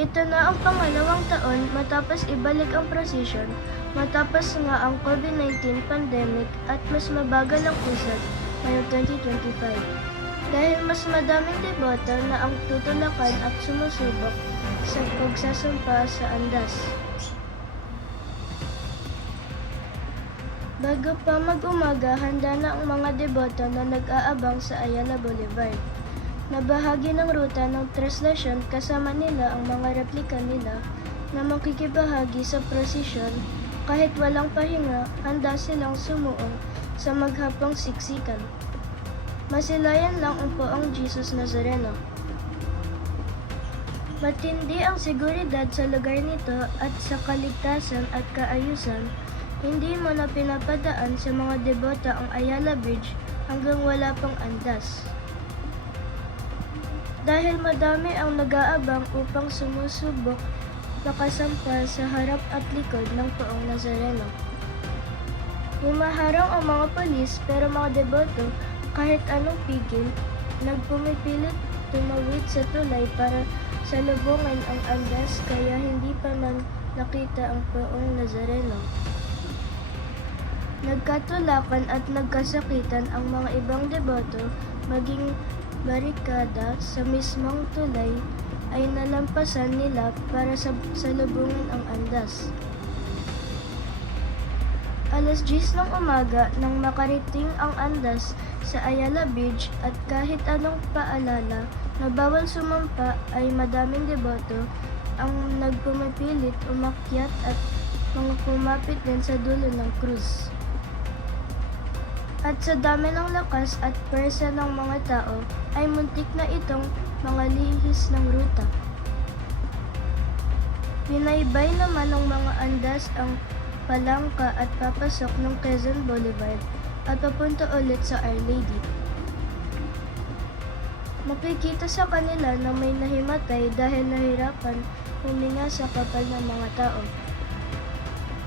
Ito na ang pangalawang taon matapos ibalik ang prosesyon, matapos nga ang COVID-19 pandemic at mas mabagal ang usad ngayong 2025. Dahil mas madaming deboto na ang tutulakan at sumusubok sa pagsasumpa sa andas. Bago pa mag-umaga, handa na ang mga deboto na nag-aabang sa Ayala Boulevard, na bahagi ng ruta ng traslasyon kasama nila ang mga replika nila na makikibahagi sa prosesyon. Kahit walang pahinga, handa silang sumuong sa maghapong siksikan. Masilayan lang ang poong Jesus Nazareno. Matindi ang seguridad sa lugar nito at sa kaligtasan at kaayusan. Hindi mo na pinapadaan sa mga debota ang Ayala Bridge hanggang wala pang andas. Dahil madami ang nag-aabang upang sumusubok nakasampal sa harap at likod ng poong Nazareno. Humaharang ang mga polis pero mga deboto kahit anong pigil, nagpumipilit tumawid sa tulay para salubungin ang andas kaya hindi pa man nakita ang poong Nazareno. Nagkatulakan at nagkasakitan ang mga ibang deboto, maging barikada sa mismong tulay ay nalampasan nila para salubungin ang andas. Alas 10 ng umaga nang makarating ang andas sa Ayala Bridge at kahit anong paalala na bawal sumampa ay madaming deboto ang nagpumipilit umakyat at mga kumapit din sa dulo ng krus. At sa dami ng lakas at pwersa ng mga tao, ay muntik na itong mga lihis ng ruta. Binaybay naman ng mga andas ang palangka at papasok ng Quezon Boulevard at papunta ulit sa Our Lady. Makikita sa kanila na may nahimatay dahil nahirapan huminga sa kapal ng mga tao.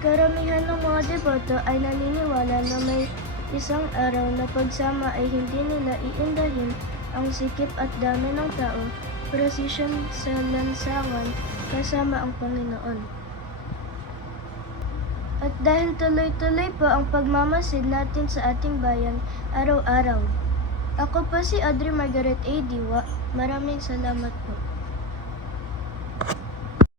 Karamihan ng mga deboto ay naniniwala na may isang araw na pagsama ay hindi nila iindahin ang sikip at dami ng tao, prosesyon sa lansangan kasama ang Panginoon. At dahil tuloy-tuloy po ang pagmamasid natin sa ating bayan araw-araw. Ako po si Audrey Margaret A. Diwa. Maraming salamat po.